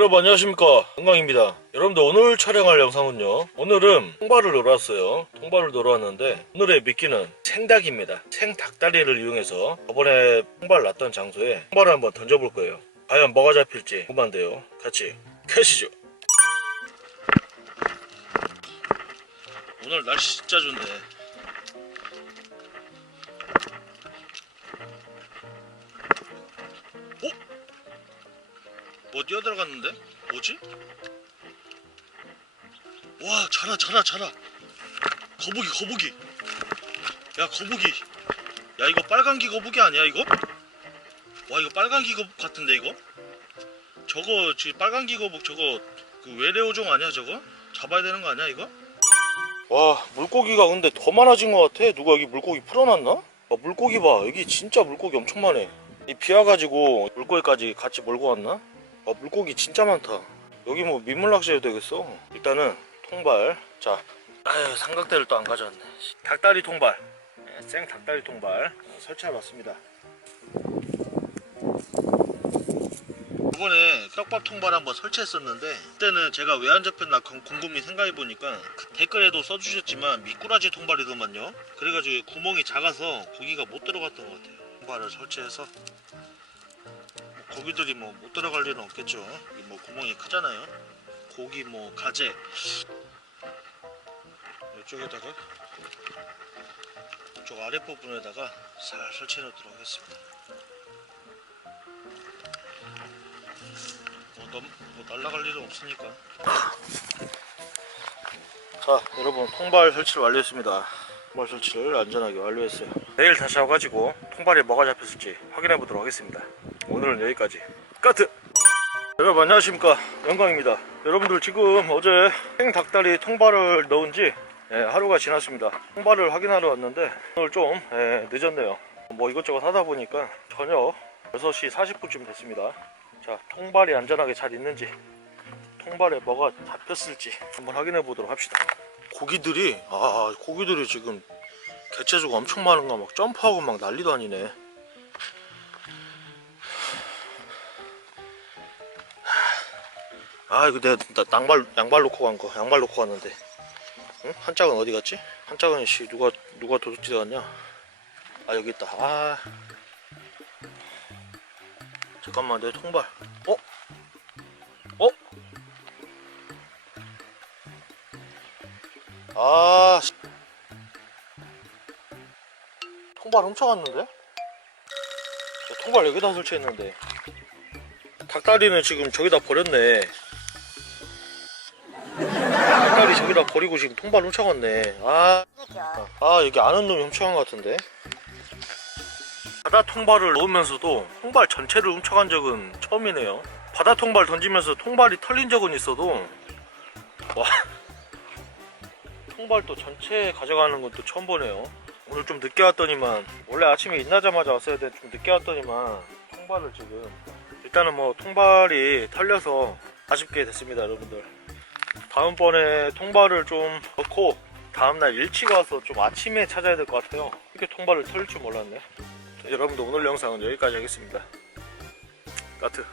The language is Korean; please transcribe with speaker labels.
Speaker 1: 여러분 안녕하십니까. 건강입니다. 여러분들 오늘 촬영할 영상은요. 오늘은 통발을 놀았어요. 통발을 놀았는데 오늘의 미끼는 생닭입니다. 생닭다리를 이용해서 저번에 통발 났던 장소에 통발을 한번 던져볼 거예요. 과연 뭐가 잡힐지 궁금한데요. 같이 가시죠. 오늘 날씨 진짜 좋네 뭐 뛰어들어갔는데? 뭐지? 와 자라 자라 자라 거북이 거북이 야 거북이 야 이거 빨간기 거북이 아니야 이거? 와 이거 빨간기 거북 같은데 이거? 저거 지금 빨간기 거북 저거 그 외래어종 아니야 저거? 잡아야 되는 거 아니야 이거? 와 물고기가 근데 더 많아진 것 같아 누가 여기 물고기 풀어놨나? 와, 물고기 봐 여기 진짜 물고기 엄청 많네 이 비 와가지고 물고기까지 같이 몰고 왔나? 아 물고기 진짜 많다. 여기 뭐 민물 낚시 해도 되겠어? 일단은 통발. 자. 아유 삼각대를 또 안 가져왔네. 닭다리 통발. 네, 생 닭다리 통발. 어, 설치해봤습니다. 이번에 떡밥 통발 한번 설치했었는데 그때는 제가 왜 안 잡혔나 그 궁금히 생각해보니까 댓글에도 써주셨지만 미꾸라지 통발이더만요. 그래가지고 구멍이 작아서 고기가 못 들어갔던 것 같아요. 통발을 설치해서 고기들이 뭐 못 들어갈 일은 없겠죠. 이뭐 구멍이 크잖아요. 고기 뭐 가재 이쪽에다가 이쪽 아랫부분에다가 살 설치해 놓도록 하겠습니다. 뭐, 넘, 뭐 날라갈 일은 없으니까. 자 여러분 통발 설치를 완료했습니다. 통발 설치를 안전하게 완료했어요. 내일 다시 와가지고 통발에 뭐가 잡혔을지 확인해 보도록 하겠습니다. 오늘은 여기까지. 까트! 여러분 안녕하십니까? 영광입니다. 여러분들 지금 어제 생닭다리 통발을 넣은 지 예, 하루가 지났습니다. 통발을 확인하러 왔는데 오늘 좀 예, 늦었네요. 뭐 이것저것 하다 보니까 저녁 6시 40분쯤 됐습니다. 자 통발이 안전하게 잘 있는지 통발에 뭐가 잡혔을지 한번 확인해 보도록 합시다 고기들이 아 고기들이 지금 개체수가 엄청 많은가 막 점프하고 막 난리도 아니네 아 이거 내가 나, 양발 양발 놓고 간거 양발 놓고 갔는데 응? 한 짝은 어디 갔지? 한 짝은 씨 누가 누가 도둑질해 갔냐? 아 여기 있다. 아 잠깐만 내 통발. 아 씨. 통발 훔쳐갔는데? 야, 통발 여기다 설치했는데 닭다리는 지금 저기다 버렸네. 닭다리 저기다 버리고 지금 통발 훔쳐갔네. 아, 아 여기 아는 놈이 훔쳐간 것 같은데. 바다 통발을 넣으면서도 통발 전체를 훔쳐간 적은 처음이네요. 바다 통발 던지면서 통발이 털린 적은 있어도 와 통발도 전체 가져가는 건또 처음 보네요. 오늘 좀 늦게 왔더니만 원래 아침에 일나자마자 왔어야 돼. 좀 늦게 왔더니만 통발을 지금 일단은 뭐 통발이 털려서 아쉽게 됐습니다 여러분들 다음번에 통발을 좀 넣고 다음날 일찍 와서 좀 아침에 찾아야 될 것 같아요 이렇게 통발을 털릴 줄 몰랐네 자, 여러분들 오늘 영상은 여기까지 하겠습니다 까트